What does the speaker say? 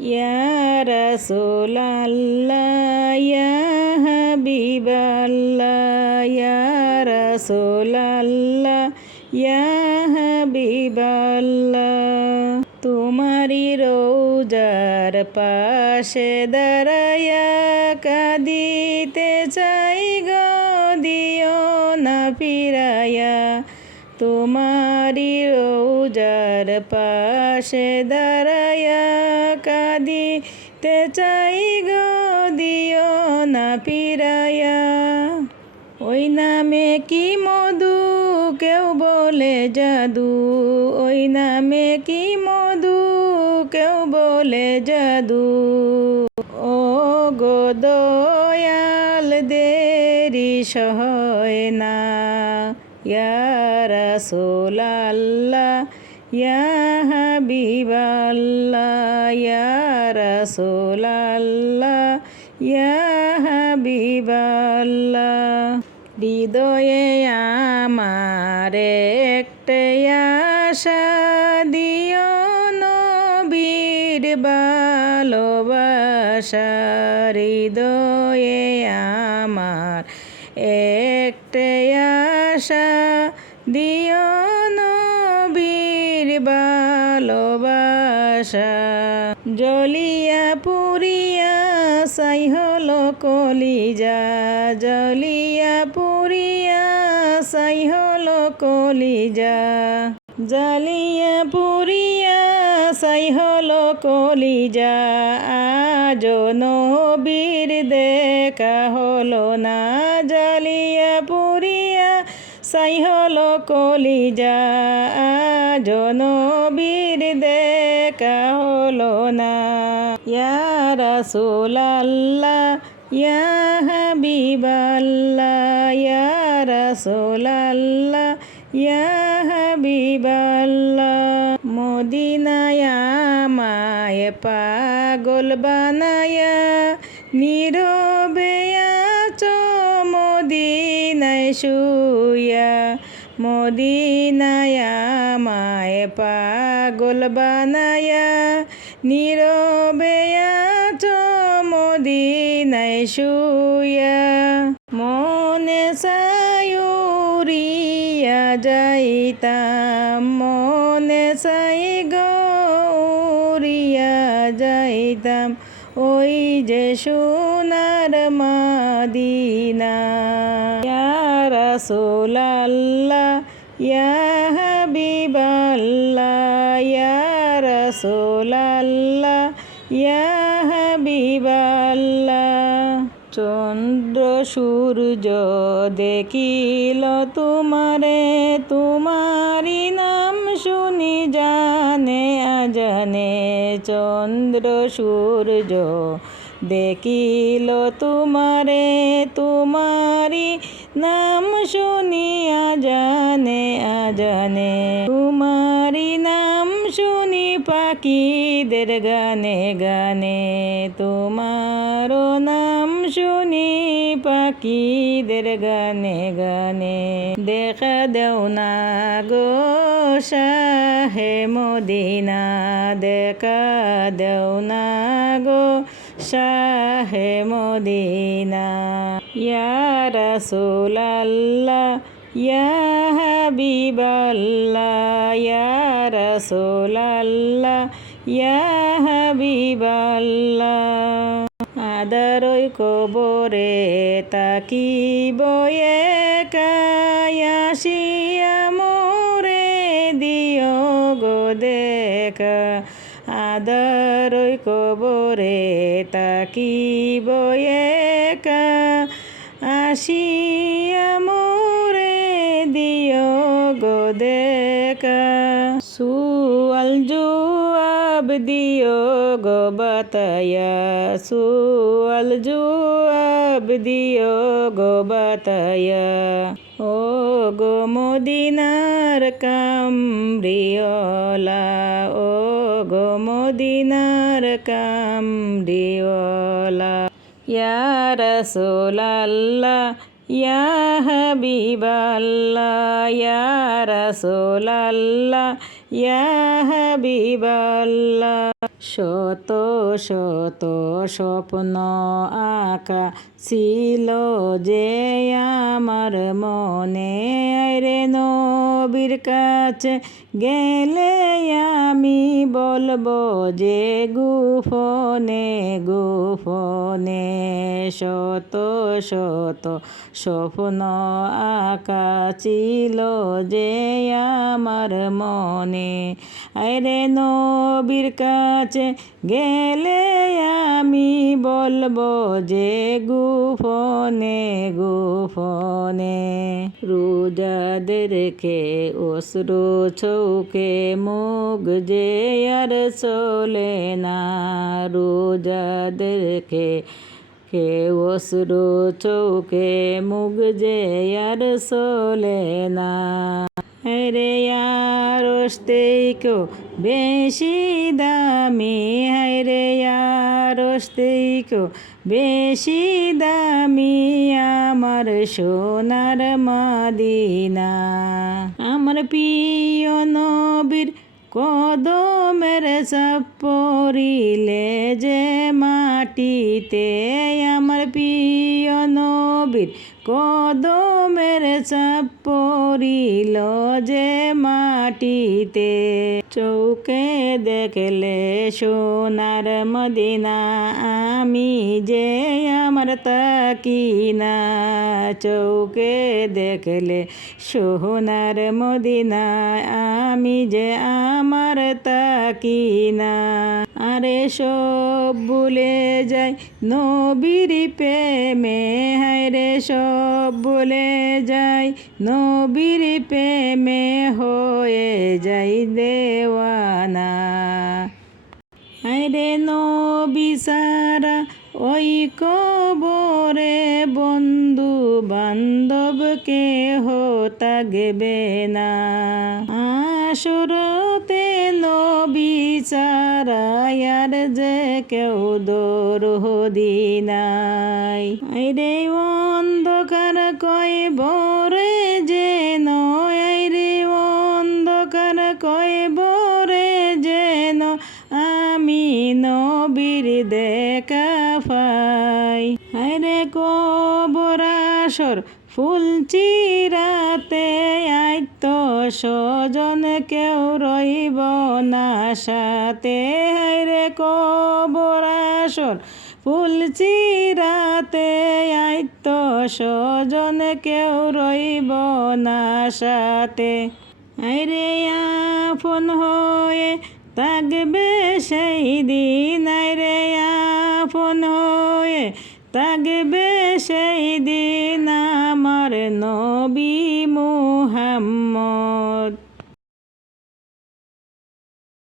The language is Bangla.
ইয়া রাসূলাল্লাহ ইয়া হাবিবাল্লাহ ইয়া রাসূলাল্লাহ ইয়া হাবিবাল্লাহ তোমারি রোজার পাশে দাঁড়ায়া কাঁদিতে চাই গো দিও না ফিরায়া তোমারি রোজার পাশে দাঁড়ায়া কাঁদিতে চাই গো দিও না ফিরায়া ওই নামে কি মধু কেউ বলে জাদু ওই নামে কি মধু কেউ বলে জাদু ও গো দয়াল দেরি সয় না ইয়া রাসূলাল্লাহ ইয়া হাবিবাল্লাহ ইয়া রাসূলাল্লাহ ইয়া হাবিবাল্লাহ হৃদয়ে আমার একটাই আশা দিও নবীর ভালোবাসা হৃদয়ে আমার একটাই আশা দিও নবীর ভালোবাসা জ্বলিয়া পুরিয়া ছাই হলো কলিজা জ্বলিয়া পুরিয়া ছাই হলো কলিজা জ্বালিয়া পুরিয়া ছাই হলো কলিজা আজ নবীর দেখা হলো না জ্বালিয়া পুরিয়া ছাই হলো কলিজা আজ নবীর দেখা হলো না ইয়া রাসূলাল্লাহ ইয়া হাবিবাল্লাহ ইয়া রাসূলাল্লাহ ইয়া হাবিবাল্লাহ মদিনায় আমায় পাগল বানায়া নীরবে আছো মদিনায় শুয়া মদিনায় আমায় পাগল বানায়া নীরবে আছো মদিনায় শুয়া মনে সায়ুরিয়া যাইতাম মনে সাই গৌরিয়া যাইতাম ওই যে সোনার মদিনা ইয়া রাসূলাল্লাহ ইয়া হাবিবাল্লাহ ইয়া রাসূলাল্লাহ ইয়া হাবিবাল্লাহ চন্দ্র সূর্য দেখিল তোমারে তোমারি নাম শুনি জানে আজানে চন্দ্র সূর্য দেখিল তোমারে তোমারি নাম শুনিয়া জানে আজানে তোমারি নাম শুনি পাখিদের গানে গানে তোমার নাম শুনি পাখিদের গানে গানে দেখা দেও না গো শাহে মদিনা দেখা দেও না গো শাহে মদিনা ইয়া রাসূলাল্লাহ ইয়া হাবিবাল্লাহ ইয়া রাসূলাল্লাহ ইয়া হাবিবাল্লাহ আদারই কবরে তাকিব একা আসিয়া মোরে দিও গো দেখা আদারই কবরে তাকিব একা আসিয়া মোরে দিও গো দেখা সুয়াল জবাব দিও গো বাতায়া সুয়াল জবাব দিও গো বাতায়া ও গো মদিনার কামরিওয়ালা ও গো মদিনার কামরিওয়ালা ইয়া রাসূলাল্লাহ ইয়া হাবিবাল্লাহ ইয়া রাসূলাল্লাহ ইয়া হাবিবাল্লাহ শত শত স্বপ্ন আঁকা ছিল যে আমার মনে, রে নবীর কাছে গেলে আমি বলবো যে গোপনে গোপনে। শত শত স্বপ্ন আঁকা ছিল যে আমার মনে, রে নবীর কাছে গেলে আমি বলবো যে গোপনে গোপনে। রোজাদেরকে অশ্রু চোখে মুখ যে আর চলে না, রোজাদেরকে অশ্রু চোখে মুখ যে আর চলে না, রে আর ওস্তেইকেও বেশি দামি, রে আর ওস্তেইকেও বেশি দামি আমার সোনার মদিনা। আমার প্রিয় নবীর কদমের ছাপ পড়িলে যে মাটিতে, আমার প্রিয় নবীর কদমের ছাপ পড়িল যে মাটিতে, চোখে দেখলে সোনার মদিনা আমি যে আমার তাকি না, চোখে দেখলে সোনার মদিনা আমি যে আমার তাকি না। আরে সব ভুলে যাই নবীর প্রেমে, হায়রে সব ভুলে যাই নবীর প্রেমে, হয়ে যাই দেওয়ানা। হায়রে নবী সারা ওই কবরে বন্ধু বান্ধব কেহ থাকবে না, আসরতে নবী ছাড়া আর যে কেউ দরদি নাই। রে অন্ধকার কয়বরে যেন, রে অন্ধকার কয়বরে যেন আমি নবীর দেখা পাই, রে কবর আসর ফুল চিরাতে আইতো স্বজন কেউ রইব না সাথে, রে কবর আসর ফুল চিরাতে আইতো স্বজন কেউ রইব না সাথে, রে আপন হয়ে থাকবে সেই দিন, রে আপন হয়ে থাকবে সেই দিন আমার নবী মুহাম্মদ।